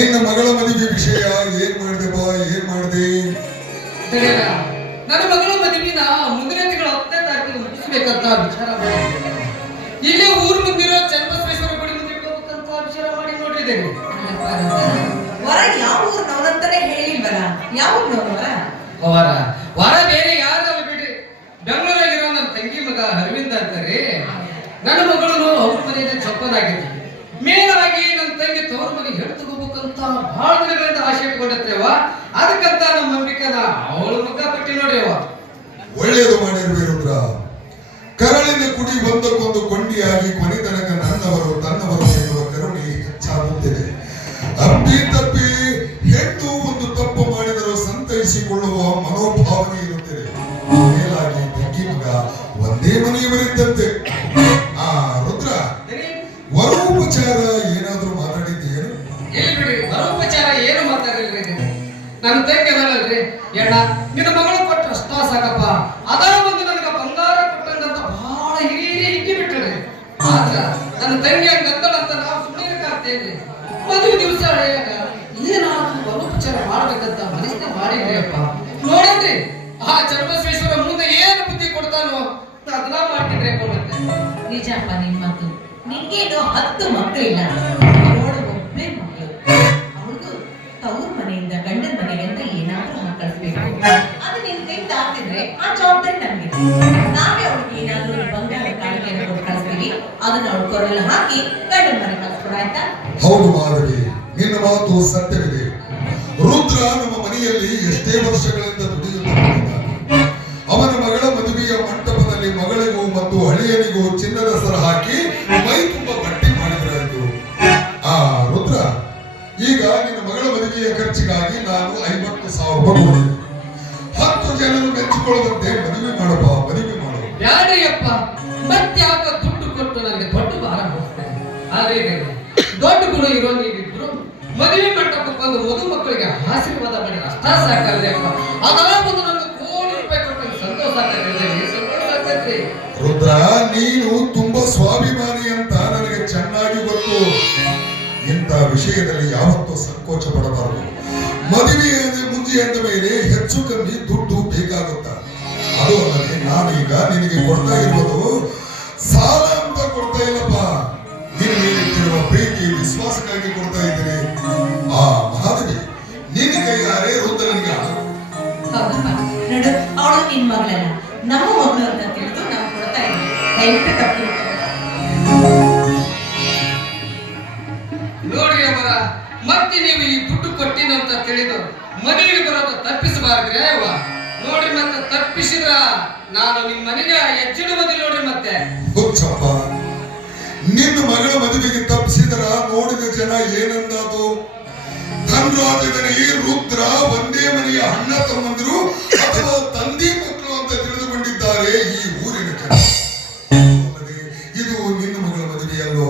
ನಿನ್ನ ಮಗಳ ಮದುವೆ ವಿಷಯ ಏನ್ ಮಾಡಿದೆ ಬಾ, ಏನ್ ಮಾಡಿದೆ? ನನ್ನ ಮಗಳ ಮದುವಿನ ಮುಂದಿನ ತಿಂಗಳ 10ನೇ ತಾರೀಕಿಗೆ ಮುಗಿಸ್ಬೇಕಂತ ವಿಚಾರ ಮಾಡಿ ಇಲ್ಲೇ ಊರು ಮುಂದಿರೋ ಚನ್ನಬಸವೇಶ್ವರ ಗುಡಿ ಮುಂದೆ ಇಟ್ಕೋಬೇಕಂತ ವಿಚಾರ ಮಾಡಿ ನೋಡಿದ್ದೇನೆ. ವರ ಯಾವ ಊರ್ನವರಂತಾನೆ ಹೇಳಿಲ್ವಲ್ಲ, ಯಾವ ಊರ್ನವರ? ವರ ಬೇರೆ ಯಾರಲ್ಲ ಬಿಡ್ರಿ, ಬೆಂಗಳೂರಾಗಿರೋ ನನ್ನ ತಂಗಿ ಮಗ ಅರವಿಂದ ಅಂತಾರೆ. ನನ್ನ ಮಗಳು ಅವ್ರ ಮನೆಯಿಂದ ಚಪ್ಪನಾಗಿದ್ದೆ. ಮೇಲಾಗಿ ನನ್ನ ತಂಗಿ ತವ್ರ ಮನೆಗೆ ಹೇಳಿ ತಗೋಬೇಕಂತ ಬಹಳ ದಿನಗಳಿಂದ ಆಸೆ ಇಟ್ಕೊಂಡಿರ್ತೇವ. ಅದಕ್ಕಂತ ನಮ್ಮ ಅಂಬಿಕನ ಅವಳ ಮಗ ಪಟ್ಟಿ ನೋಡ್ರಿವ. ಒಳ್ಳೆಯದು ಮಾಡಿರ್ಬೇರುದ್ರ. ಕರಳಿನ ಕುಡಿ ಒಂದಕ್ಕೊಂದು ಕೊಂಡಿಯಾಗಿ ಕೊನೆ ತನಕ ನನ್ನವರು ತನ್ನವರು ಎನ್ನುವ ಕರುಣೆ ಹೆಚ್ಚಾಗುತ್ತಿದೆ. ಅಪ್ಪಿ ತಪ್ಪಿ ಹೆಣ್ಣು ಒಂದು ತಪ್ಪು ಮಾಡಿದರೂ ಸಂತೈಸಿಕೊಳ್ಳುವ ಮನೋಭಾವನೆ ಇರುತ್ತದೆ. ಮೇಲಾಗಿ ತಂಗಿ ಮಗ ಒಂದೇ ಮನೆಯವರಿದ್ದಂತೆ. ರುದ್ರ, ವರೋಪಚಾರ ಏನಾದ್ರೂ ಮಾತಾಡಿದ್ದೇನು? ಎಲ್ಲಿ ಬಿಡ್ರಿ, ವರೋಪಚಾರ ಏನು ಮಾತಾಡಿಲ್ರಿ. ನನ್ನ ತಂಗಿ ಅದಲ್ರಿ, ಎಣ್ಣ ನಿನ್ನ ಮಗಳು ಕೊಟ್ಟ ಅಷ್ಟ ಸಾಕಪ್ಪ, ಅದರ ಒಂದು ನನಗೆ ಬಂಗಾರ ಕೊಟ್ಟಂಗಂತ ಬಹಳ ಹಿರಿಯ ಇಕ್ಕಿ ಬಿಟ್ರಿ. ಆದ್ರ ನನ್ನ ತಂಗಿ ಹಂಗಂತಳಂತ ನಾವು ಸುಮ್ಮನೆ ಕಾಡ್ತೇನ್ರಿ. ಮದುವೆ ದಿವಸ ಹಳೆಯಾಗ ಏನಾದ್ರೂ ವರೋಪಚಾರ ಮಾಡ್ಬೇಕಂತ ಮನಸ್ಸೇ ಮಾಡಿದ್ರಿ ಅಪ್ಪ. ನೋಡನ್ರಿ, ಆ ಚನ್ನಬಸವೇಶ್ವರ ಮುಂದೆ ಏನು ಬುದ್ಧಿ ಕೊಡ್ತಾನೋ ಅದನ್ನ ಮಾಡ್ತಿದ್ರೆ. ನಿಜಪ್ಪ ನಿನ್ ಮಾತು. ನಿಂಗೇನು 10 ಮಕ್ಕಳಿಲ್ಲ, ನೋಡು ಒಬ್ಬೇ ಮಕ್ಕಳು. ಅವ್ರಿಗೂ ತವ್ರ ಮನೆಯಿಂದ ಗಂಡನ ಮನೆಗೆ ಅಂತ ಏನಾದ್ರೂ ಕಳಿಸ್ಬೇಕು. ಅದು ನಿನ್ ಕೈಯಿಂದ ಆಗ್ತಿದ್ರೆ ಆ ಜವಾಬ್ದಾರಿ ನಮ್ಗೆ. ನಾವೇ ಅವ್ರಿಗೆ ಏನಾದ್ರೂ ಬಂಗಾರ ಕಾಣಿಕೆಯನ್ನು ಕೊಟ್ಟು ಕಳಿಸ್ತೀವಿ, ಅದನ್ನ ಅವ್ರ ಕೊರಲ್ಲ ಹಾಕಿ ಗಂಡನ ಮನೆ ಕಳಿಸ್ಕೊಡ, ಆಯ್ತಾ? ಹೌದು ಮಾಧವಿ, ನಿನ್ನ ಮಾತು ಸತ್ಯವಿದೆ. ರುದ್ರ ನಮ್ಮ ಮನೆಯಲ್ಲಿ ಎಷ್ಟೇ ವರ್ಷಗಳಿಂದ ದುಡಿಯುತ್ತಿದ್ದಾನೆ. ಅವನ ಮಗಳ ಮದುವೆಯ ಮಂಟಪದಲ್ಲಿ ಮಗಳಿಗೂ ಮತ್ತು ಹಳೆಯನಿಗೂ ಚಿನ್ನದ ಸರ ಹಾಕಿ ಮೈ ತುಂಬ ಬಟ್ಟೆ ಮಾಡಿದ್ರಾಯ್ತು. ರುದ್ರ, ಈಗ ನಿನ್ನ ಮಗಳ ಮದುವೆಯ ಖರ್ಚಿಗಾಗಿ ನಾನು 50,000 ರೂಪಾಯಿ ಕೊಡಿದೆ. 10 ಜನರು ಮೆಚ್ಚಿಕೊಳ್ಳುವಂತೆ ಮದುವೆ ಮಾಡಪ್ಪ, ಮದುವೆ ಮಾಡು. ಯಾರಯ್ಯಪ್ಪ, ಮತ್ತೆ ಯಾಕ ದುಡ್ಡು ಕೊಟ್ಟು ನನಗೆ ದೊಡ್ಡ ಭಾರ ಹೋಗ್ತೇನೆ. ಆದ್ರೆ ದೊಡ್ಡ ಗುಣ ಇರೋ ನೀವಿದ್ರು ಮದುವೆ ಮಂಟಪಕ್ಕೆ ಬಂದು ಮಧು ಮಕ್ಕಳಿಗೆ ಆಶೀರ್ವಾದ ಮಾಡಿ ಅಷ್ಟ ಸಾಕಲ್ರಿ ಅಪ್ಪ. ಅದರ ಒಂದು ನನಗೆ ಕೋಟಿ ರೂಪಾಯಿ ಕೊಟ್ಟು ಸಂತೋಷ ಆಗ್ತದೆ. ರುದ್ರ, ನೀನು ತುಂಬಾ ಸ್ವಾಭಿಮಾನಿ ಅಂತ ನನಗೆ ಚೆನ್ನಾಗಿ ಗೊತ್ತು. ಇಂಥ ವಿಷಯದಲ್ಲಿ ಯಾವತ್ತೂ ಸಂಕೋಚ ಪಡಬಾರದು. ಮದುವೆ ಮುಂಜಿ ಅಂದ ಮೇಲೆ ಹೆಚ್ಚು ಕಮ್ಮಿ ದುಡ್ಡು ಬೇಕಾಗುತ್ತ. ಅದು ಅಲ್ಲದೆ ನಾನೀಗ ನಿನಗೆ ಕೊಡ್ತಾ ಇರುವುದು ಸಾಲ ಅಂತ ಕೊಡ್ತಾ ಇಲ್ಲಪ್ಪ. ನಿನ್ನ ಮೇಲಿಟ್ಟಿರುವ ಪ್ರೀತಿ ವಿಶ್ವಾಸಕ್ಕಾಗಿ ಕೊಡ್ತಾ ಇದ್ದೇನೆ. ಮಹಾದೇವಿ, ನಿನ್ನ ಕೈಯಾರೆ ರುದ್ರನಿಗೆ ನೋಡು, ಅವಳು ನಿನ್ ಮಗಳಲ್ಲ, ನಮ್ಮ ಮಗಳು ಅಂತ ತಿಳಿದು ನಾವು ಕೊಡ್ತಾ ಇದ್ದೀವಿ. ದಯವಿಟ್ಟು ತಪ್ಪು ನೋಡ್ರಿ ಅವರ, ಮತ್ತೆ ನೀವು ಈ ದುಡ್ಡು ಕೊಟ್ಟಿನಂತ ತಿಳಿದು ಮನೆಗೆ ಬರೋದು ತಪ್ಪಿಸಬಾರ್ದ್ರಿ ಅವ. ನೋಡ್ರಿ, ಮತ್ತೆ ತಪ್ಪಿಸಿದ್ರ ನಾನು ನಿಮ್ ಮನೆಗೆ ಹೆಜ್ಜಿಡುವುದಿಲ್ಲ ನೋಡ್ರಿ. ಮತ್ತೆ ಹುಚ್ಚಪ್ಪ, ನಿನ್ನ ಮಗಳ ಮದುವೆಗೆ ತಪ್ಪಿಸಿದರ ನೋಡಿದ ಜನ ಏನಂದಾತು? ಧನರಾಜನೇ ರುದ್ರ ಒಂದೇ ಮನೆಯ ಅಣ್ಣ ತಮ್ಮಂದಿರು ಅಥವಾ ತಂದೆ ಮಕ್ಕಳು ಅಂತ ತಿಳಿದುಕೊಂಡಿದ್ದಾರೆ ಈ ಊರಿನ ಜನ. ಇದು ನಿನ್ನ ಮಗಳ ಮದುವೆಯಲ್ಲೋ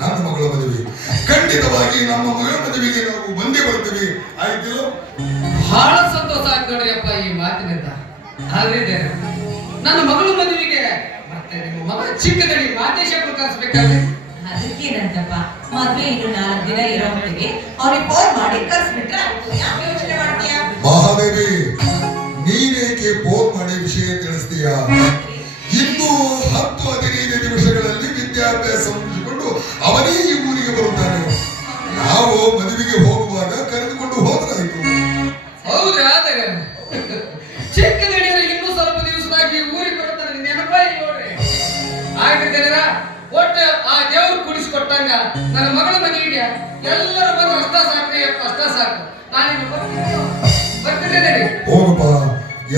ನನ್ನ ಮಗಳ ಮದುವೆ. ಖಂಡಿತವಾಗಿ ನಮ್ಮ ಮಗಳ ಮದುವೆಗೆ ನಾವು ಬಂದೇ ಬರ್ತೀವಿ, ಆಯ್ತಿಲ್ಲ? ಬಹಳ ಸಂತೋಷ ಆಯ್ತು ನೋಡ್ರಿ ಅಪ್ಪ ಈ ಮಾತಿನಿಂದ. ಆದ್ರೆ ನನ್ನ ಮಗಳ ಮದುವೆಗೆ ಮತ್ತೆ ನಿಮ್ಮ ಮಗಳ ಚಿಕ್ಕದಡಿ ಮಾದೇಶಪ್ಪರು ಕರ್ಸ್ಬೇಕಾದ್ರೆ ಅದಕ್ಕೇನಂತಪ್ಪ, ಮದ್ವೆ ಇನ್ನು 4 ದಿನ ಇರೋ ಹೊತ್ತಿಗೆ ಅವ್ರಿಗೆ ಫೋನ್ ಮಾಡಿ ಕರ್ಸ್ಬಿಟ್ರೆ ಯಾಕೆ ಯೋಚನೆ ಮಾಡ್ತೀಯಾ? ಮಹಾದೇವಿ, ನೀನೇಕೆ ಫೋನ್ ಮಾಡಿ ವಿಷಯ ತಿಳಿಸ್ತೀಯ? ಇನ್ನು 10-15 ನಿಮಿಷಗಳಲ್ಲಿ ವಿದ್ಯಾಭ್ಯಾಸ ಮುಗಿಸಿಕೊಂಡು ಅವನೇ ಈ ಊರಿಗೆ ಬರುತ್ತಾನೆ. ನಾವು ಮದುವೆಗೆ ಹೋಗುವಾಗ ಕರೆದುಕೊಂಡು ಹೋದ್ರಾಯ್ತು. ಹೌದ್ರಿ, ಆದರೆ ಚಿಕ್ಕದಡಿಯರ ಇನ್ನೂ ಸ್ವಲ್ಪ ದಿವಸವಾಗಿ ಊರಿಗೆ ಬರುತ್ತಾನೆ. ನೆನಪಾಯಿ ನೋಡ್ರಿ. ಆಗಿದ್ದೀರ ಒಟ್ಟು ಆ ದೇವ್ರು ಕುಡಿಸ್ಕೊಟ್ಟಂಗ ನನ್ನ ಮಗಳ ಮನೆಗೆ ಎಲ್ಲರೂ ಬಂದು ಅಷ್ಟ ಸಾಕ್ರಿ, ಅಷ್ಟ ಸಾಕು. ನಾನಿನ್ನು ಬರ್ತಿದ್ದೇನೆ. ಹೋಗಪ್ಪ,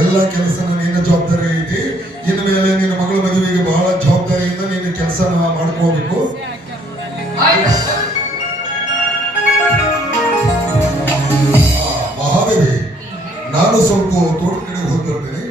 ಎಲ್ಲ ಕೆಲಸ ನಿನ್ನ ಜವಾಬ್ದಾರಿ ಐತಿ. ಇನ್ನು ಮೇಲೆ ನಿನ್ನ ಮಗಳ ಮದುವೆಗೆ ಬಹಳ ಜವಾಬ್ದಾರಿಯಿಂದ ನಿನ್ನ ಕೆಲಸ ಮಾಡ್ಕೋಬೇಕು. ಮಹಾದೇವಿ, ನಾನು ಸ್ವಲ್ಪ ತೋಟ ಕಡೆ ಹೋಗಿ ಬರ್ತೇನೆ.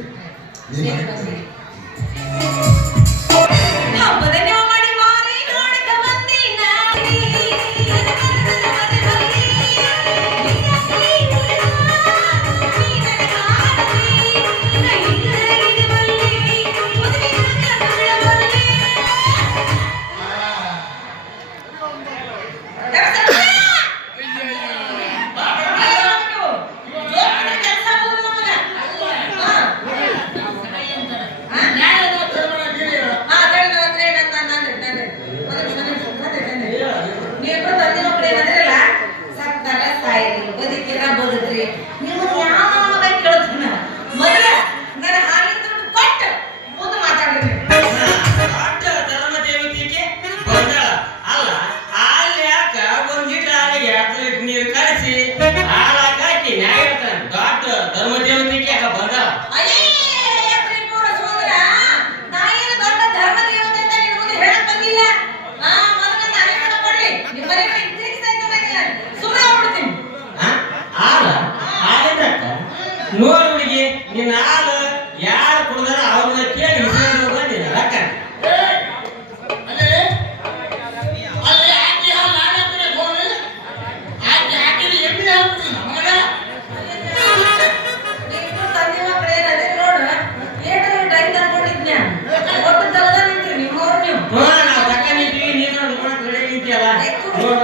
ನಿಮ್ಮನ್ನ ಯಾವ ಕೇಳ್ತಾನ ಮೊದಲ ನನ್ನ ಹಾಲಿನ ದುಡ್ಡು ಕೊಟ್ಟು ಮುಂದೆ ಮಾತಾಡಿದ್ರಿ ಧರ್ಮದೇವತೆಗೆ ಬಂದಾಳ ಅಲ್ಲ ಹಾಲು ಯಾಕ ಒಂದ್ ಲೀಟರ್ ಹಾಲಿಗೆ 10 ಲೀಟರ್ ನೀರು ಕಳಿಸಿ ಹಾಲಾಕ ಹಾಕಿ ನ್ಯಾಯ ಹೇಳ್ತಾನೆ ದೊಡ್ಡ ಧರ್ಮದೇವತೆಗೆ ಯಾಕ ಬಂದಾಳ ನೋಡಿ ಹುಡುಗಿ ನಿನ್ನ ಹಾಲು ಯಾರು ಕುಡ್ದಾರ ಅವ್ರನ್ನ ಕೇಳಿ ಇಸ್ಕೊಂಡು ನಿನ್ನ ರೊಕ್ಕ ನಾವು ತಕ್ಕ ನಿಂತೀವಿ ನೀನು ನೋಡಕ್ ರೆಡಿ ನಿಂತಿಯಲ್ಲ ನೋಡ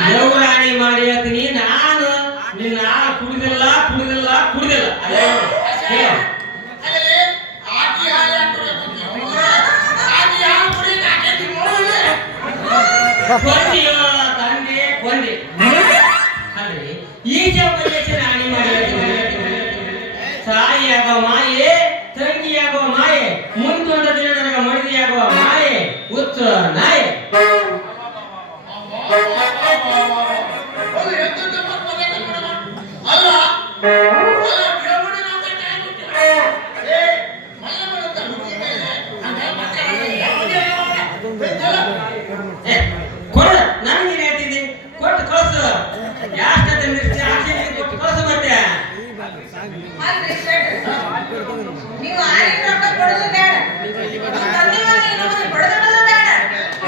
ದೇವರಾಣಿ ಮಾಡಿ ಹೇಳ್ತೀನಿ ನಾನು ನಿನ್ನ ಕುಡಿದಿಲ್ಲ ಕುಡಿದಿಲ್ಲ ಕುಡಿದಿಲ್ಲ ಕೊಂದಿಯೋ ತಂದೆ ಕೊಂದೆ ಅಲ್ರಿ ಈಗ ಬಂದೇಶ ರಾಣಿ ಮಾಡಿ ಸಾಯಿಯಾಗೋ ಮಾಯೆ ತಂಗಿಯಾಗೋ ಮಾಯೆ ಮುಂದೊಂದು ದಿನ ನನಗೆ ಮಡಿದಿಯಾಗುವ ಮಾಯೆ ಹುಚ್ಚ ನಾಯೆ ಕೊಡ ನನಗೇನು ಹೇಳ್ತಿದ್ದಿ ಕೊಟ್ಟು ಕಳಿಸು ಯಾಕೆ ಕೊಟ್ಟು ಕಳಿಸು ಮತ್ತೆ ನೀವು ಆಯ್ಕೆ ರೊಕ್ಕ ಕೊಡೋದು ಬೇಡ ತಂದೆ ಮನೆ ಇನ್ನೊಬ್ಬರು ಬಡದಡೋದು ಬೇಡ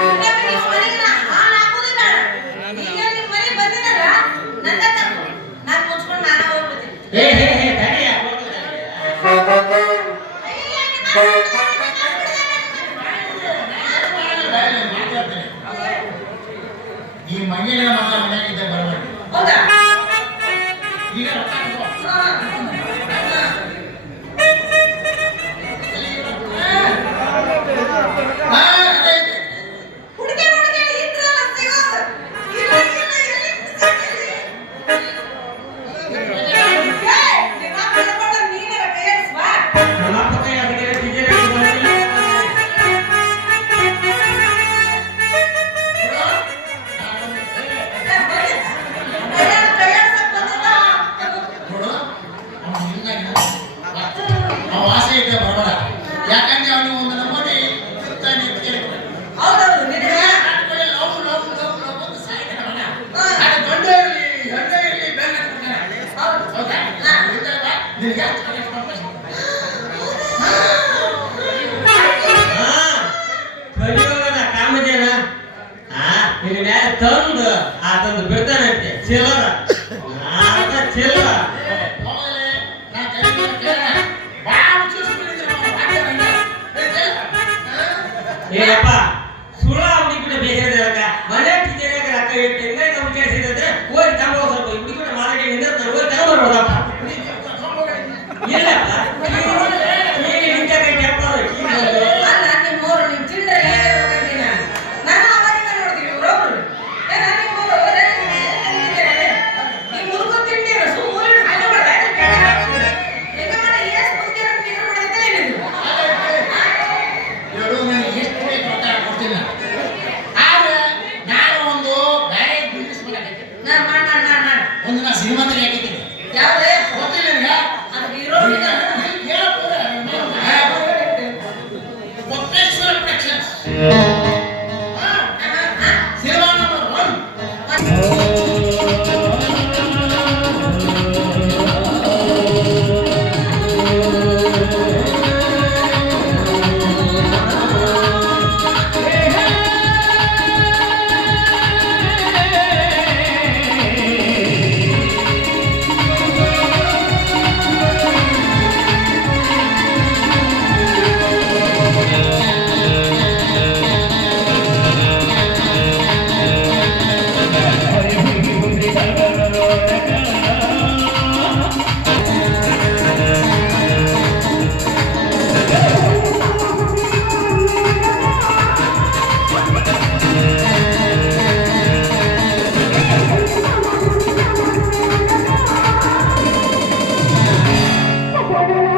ಇನ್ನೊಬ್ಬರು ನಿಮ್ಮ ಮನೆಗೆ ಹಾಲು ಹಾಕೋದು ಬೇಡ ಈಗ ನಿಮ್ಮ ಮನೆಗೆ ಬಂದಿದ್ದಾರ ನನ್ನ ತಪ್ಪು ನಾನು ಮುಚ್ಕೊಂಡು ನಾನು ಹೋಗ್ಬಿಡ್ತೀನಿ ಹೇ ತಡಿಯ ಈ ಮಹಿಳೆ ಮಗ ಮನೆಯಾಗಿದ್ದ ಬರಬೇಡಿ ಹೌದಾ ಈಗ ರೊಕ್ಕ ತಗೋ. ಹಾ, ಅದೇ ಇದೆ. ಹುಡುಗಿ ಇದ್ರಲ್ಲ ಸಿಗೋದು ನೀನೇ ಕೈಯಾಡಿಸ್ವಾ ನಮ್ಮ ಅಪ್ಪ ಕೈ ಅದಕ್ಕೆ ಟೀಚರ್ ನೋಡು, ಅವ್ನು ಹಿಂಗಾಗಿ ಅವ ಆಸೆ ಇದ್ದ ಬರಬೇಡ. ಯಾಕಂದ್ರೆ ಅವನು ಒಂದು ನಮ್ಮನೆ ಸುತ್ತಾನೆ ಕೇಳಿಕೊಡ. ಹೌದೌದು ನಿನಗೆ ನಾಟ್ಕೊಳ್ಳಿ, ಲವ್ ಲವ್ ಲವ್ ಲವ್ ಅಂತ ಸಾಯ್ತಾನೆ ಮಗ. ಅದು ಗಂಡ ಇರ್ಲಿ, ಹೆಣ್ಣೆ ಇರ್ಲಿ, ಬೆನ್ನ ಹತ್ಕೊತಾನೆ. ಹೌದಾ? ಇದ್ದಾಗ ನಿನಗೆ ಅಷ್ಟು ಕನೆಕ್ಟ್ ಮಾಡ್ತಾನೆ. ಕಲಿಯೋಗದ ಕಾಮಜನ ನಿನ್ನ ಮ್ಯಾಲೆ ತಂದು ತಂದು ಬಿಡ್ತಾನಂತೆ ಚಿಲ್ಲರ ಚಿಲ್ಲರ ಹೋಗಲೇ, ನಾ ಕರೀತೀನಿ ಕೇಳ. ಬಾಳ ಮುಚ್ಚಿಸ್ಬಿಟ್ಟಿದ್ರೆ ಅವ್ನು ಹಾಕ್ತಾನೆ ಹಂಗೆ. ಏನಪ್ಪ ಸುಳ್ಳ ಹುಡುಗಿ ಕೂಡ ಬೇಜಾರಕ್ಕ ಮನೆ ಟೀಚರ್ ರೊಕ್ಕ ಇಟ್ಟು ಹೆಂಗ ವಿಚಾರಿಸಿದ್ರೆ ಹೋಗಿ ತಗೊಂಡು ಸ್ವಲ್ಪ ಹುಡುಗಿ ಕೂಡ ಮಾರಾಟ ನಿಂದಿರ್ತಾರೆ ಹೋಗಿ ತಗೊಂಡ್ಬರ್ಬೋದಪ್ಪ ಇಲ್ಲಪ್ಪ ಈಗ ನಿಂತ ಕೈ ಕೆಪ್ಪರು ಅಲ್ಲ ನಿಮ್ಮೋರು ನೀವು ತಿಂದ್ರೆ ಏನಿರ್ಬೇಕಂತೀನ ನಾನು ಅವಾಗಿಂದ ನೋಡ್ತೀವಿ ಇವ್ರೊಬ್ರು ನಿಮ್ಮೋರು ಈ ಮುರುಗು ತಿಂಡಿರ ಸುಮ್ಮನೆ ಹಾಗೆ ಮಾಡ್ದ ಈಗ ಮಾಡಿ ಎಷ್ಟು ಮುಸ್ಕಿರ ನೀರು ಮಾಡಿದ್ರೆ ಏನಿದು ಇವರು ನನಗೆ ಎಷ್ಟು ಬೇಕು ಅಂತ ಕೊಡ್ತಾರೆ. What